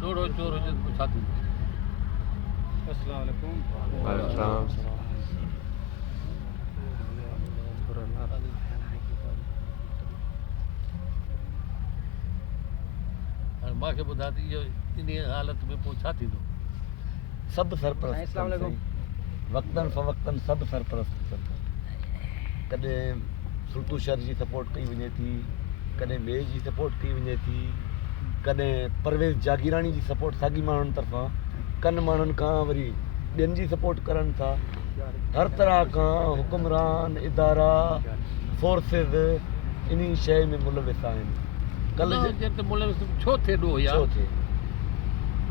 ॾोढो चोर हुजे त छा थींदो? अस्सलाम वालेकुम। हाणे मूंखे ॿुधा त इहो इन हालत में पोइ छा थींदो? सभु सरपरस्त अस्सलाम वालेकुम। वक़्तन फ़वक़्तन सभु सरपरस्त कॾहिं सुल्तू शहर जी सपोर्ट कई वञे थी, कॾहिं ॿिए जी सपोर्ट कई वञे थी, कॾहिं परवेज़ जागीराणी जी सपोर्ट साॻी माण्हुनि तरफ़ां कनि माण्हुनि खां वरी ॿियनि जी सपोर्ट करनि था। हर तरह खां हुकुमरान इदारा फोर्सिस इन शइ में मुलविस आहिनि। छो थिए ॾोह यार? छो थिए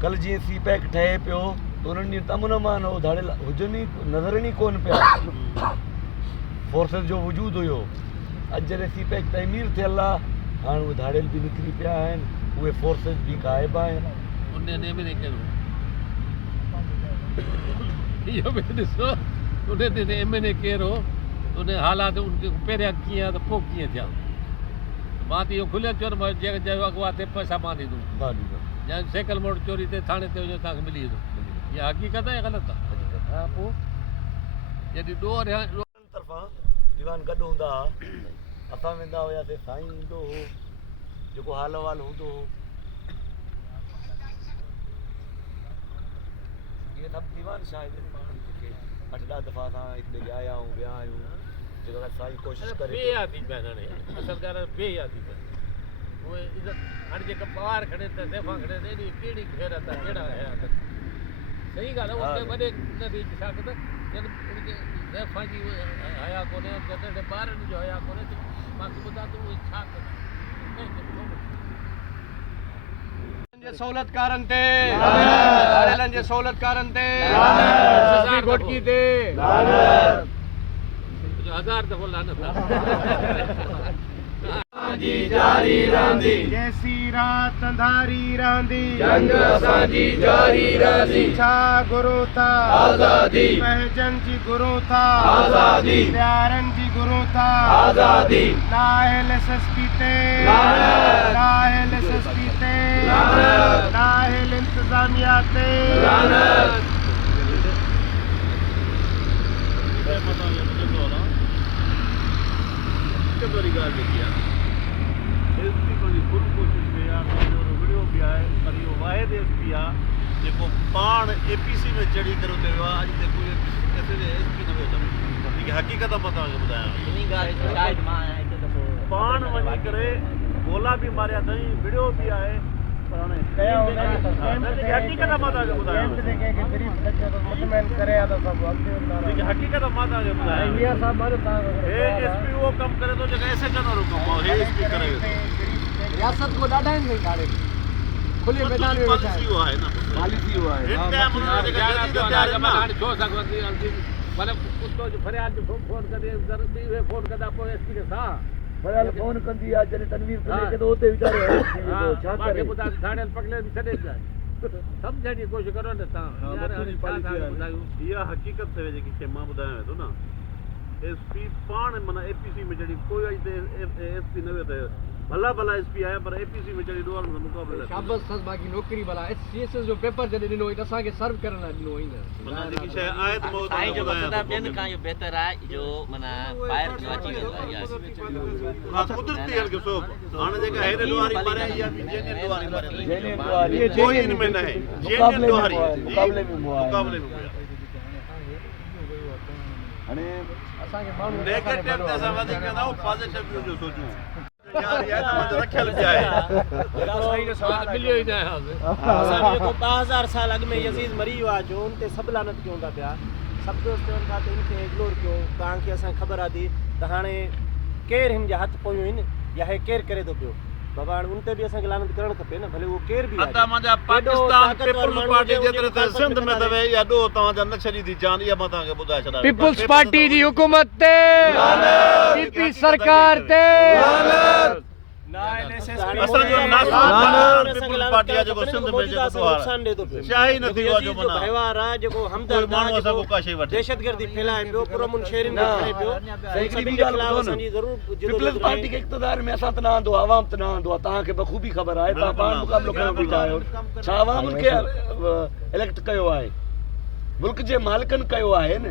कल्ह जीअं सी पैक ठहे पियो त उन्हनि ॾींहं तमुन मान उधाड़ियल हुजनि ई नज़र ई कोन पिया। फोर्सिस जो वजूद हुयो। अॼु जॾहिं सी पैक तइमीर थियल आहे हाणे उधाड़ियल बि निकिरी पिया आहिनि, उहे फोर्सिस बि ग़ाइब आहिनि। इहो बि ॾिसो उन ॾींहुं MNA केरु हो, उन हालात उनखे पहिरियां कीअं आहे त पोइ कीअं थिया। मां त इहो खुलियो चयो मां जंहिं चयो अॻुवाट ते पैसा मां ॾींदुमि, या साइकिल मोड़ चोरी ते थाणे ते वञो तव्हांखे मिली वेंदो। इहा हक़ीक़त आहे या ग़लति आहे? हा पोइ जॾहिं ॾोह तरफ़ां दीवान गॾु हूंदा हुआ, असां वेंदा हुआसीं, साईं ईंदो हो, जेको हाल अहिवाल हूंदो हो। इहे सभु दीवान शायदि जेके 8-10 दफ़ा असां हिकु ॿिए खे आया आहियूं विया आहियूं, जेका साईं कोशिशि करे बेयादी पिया हाणे असल ॻाल्हि आहे बेयादी पिया। उहे इज़त हाणे जेका ॿार खणे त ज़ैफ़ा खणे त एॾी कहिड़ी ग़ैरत आहे, कहिड़ा हयात। सही ॻाल्हि आहे, उनखे वॾे न बि छा कंदा उनखे ज़ैफ़ा जी हया कोन्हे, नंढे ॿारनि जो हया कोन्हे, त मूंखे ॿुधा त उहे छा कंदा। सहूलतकारनि ते लानत, जे सहूलतकारनि ते लानत, घोटकी ते लानत, 1000 दफ़ो लानत आहे। जी जारी रहंदी, जैसी रात अंधारी रहंदी, जंग असांजी जारी रहंदी। छा गुरू था आज़ादी, पहजन जी गुरू था आज़ादी, प्यारनि जी गुरू था आज़ादी। नाहिल SSP ते लानत, नाहिल SSP ते लानत, नाहिल इंतज़ामिया ते लानत। वारी ॻाल्हि जेकी आहे SP पंहिंजी फुल कोशिशि में आहे, पंहिंजो विड़ियो बि आहे, पर इहो वाहिद SP आहे जेको पाण APC में चढ़ी करे उते वियो आहे। अॼु ताईं कोई SP न वियो अथव। जेकी हक़ीक़त मां तव्हांखे ॿुधायां, पाण वञी करे गोला बि मारिया अथई, विड़ियो बि आहे, पर हाणे हक़ीक़त मां तव्हांखे ॿुधायां, जेकी हक़ीक़त मां तव्हांखे ॿुधायां। हे SP उहो कमु करे थो जेका SHN वारो कमु आहे, हे SP करे वेठो। रियासत को ॾाढा आहिनि हाणे खुले मैदान में वेठा आहिनि। आहे न पॉलिसी उहा आहे। हिन टाइम हुननि जेका जदीद तयारी न हाणे छो सघंदी भले कुतो जो फरियाद जो फ़ोन करे फ़ोन कंदा पोइ SP खे छा फरियाद फ़ोन कंदी आहे जॾहिं तनवीर थी लेके त उते वीचारो छा करे थाणियल पकड़े छॾे ॾिजाए। सम्झण जी कोशिशि करो न तव्हां। इहा हक़ीक़त अथव जेकी मां ॿुधायां थो न। SP पाण माना APC में जॾहिं कोई अॼु SP न वियो अथव, भला भला SP आया पर APC में जॾहिं ॾोहनि सां मुक़ाबिला शाबस सस बाक़ी नौकरी वाला SCSS जो पेपर जॾहिं ॾिनो त असांखे सर्व करण लाइ ॾिनो ई न। माना जेकी शइ आहे त मां साईं जो मक़सदु आहे ॿियनि खां इहो बहितर आहे जो माना ॿाहिरि खां अची वेंदो आहे। हा कुदरती हल के सोप हाणे जेका हेॾे ॾोहारी मारे इहा बि जेने ॾोहारी मारे कोई इन में न आहे। जेने ॾोहारी मुक़ाबले में मुक़ाबले में हाणे असांखे माण्हू नेगेटिव ते असां वधीक न पॉजिटिव जो सोचूं। यार यार रखियल बि आहे। मिलियो ई न आहे। असां जेको 2000 साल अॻु में यज़ीद मरी वियो आहे जो उन ते सभु लानत कयूं था पिया, सभु दोस्त चवनि था त इनखे इग्नोर कयो। तव्हांखे असांखे ख़बर आहे थी त हाणे केरु हिन जा हथ पोयूं आहिनि या हे केरु करे थो पियो। बाबा हाणे उन ते बि असांखे लानत करणु खपे न, भले उहो केरु बि आहे। अदा मुंहिंजा पाकिस्तान पीपल्स पार्टी जेतिरे त सिंध में अथव या ॾोह तव्हांजा न छॾी थी जान, इहा मां तव्हांखे ॿुधाए छॾां। पीपल्स पार्टी जी हुकूमत ते लानत, PP सरकार ते लानत, असांजो नासूर पीपल्स पार्टी आहे जेको सिंध में जेको त्योहार शाही न थियो आहे जो मना व्यवहार आहे जेको हमदर्द माण्हू आहे असांखो का शइ वठे दहशतगर्दी फैलाए पियो पुरमुन शहरनि में करे पियो हिकिड़ी ॿी ॻाल्हि ॿुधो न, पीपल्स पार्टी खे इक़्तिदार में असां त न आंदो आवाम त न आंदो आहे तव्हांखे बख़ूबी ख़बर आहे तव्हां पाण मुक़ाबिलो कयो बीठा आहियो छा आवाम उनखे इलेक्ट कयो आहे मुल्क जे मालिकनि कयो आहे न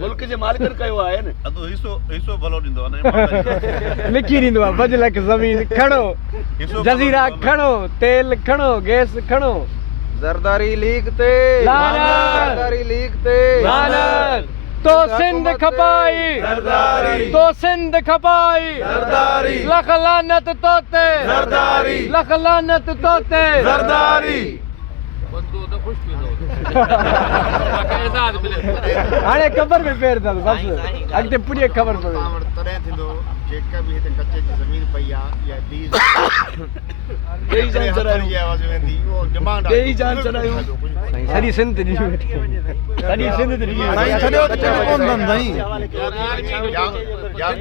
मुल्क जे मालिकनि कयो आहे न अदो हिसो भलो ॾींदो आहे न लिखी ॾींदो आहे 5 लख ज़मीन खणो जज़ीरा खणो तेल खणो गैस खणो ज़रदारी लीग ते ज़रदारी लीग ते तो सिंध खपाई ज़रदारी तो सिंध खपाई ज़रदारी लख लानत तोते ज़रदारी लख लानत तोते ज़रदारी बंदो त ख़ुशि थींदो एज़ाज़ मिले हाणे ख़बर में पेर अथसि बसि अॻिते पूरी ख़बर पवे तॾहिं थींदो जेका बि हिते कचे जी ज़मीन पई आहे या लीज़ केई जान चढ़ायूं जी आवाज़ वेंदी उहो डिमांड आहे केई जान चढ़ायूं सॼी सिंध ॾिनी वेठी सॼी सिंध ॾिनी वेठी छॾियो त कोन कंदा यार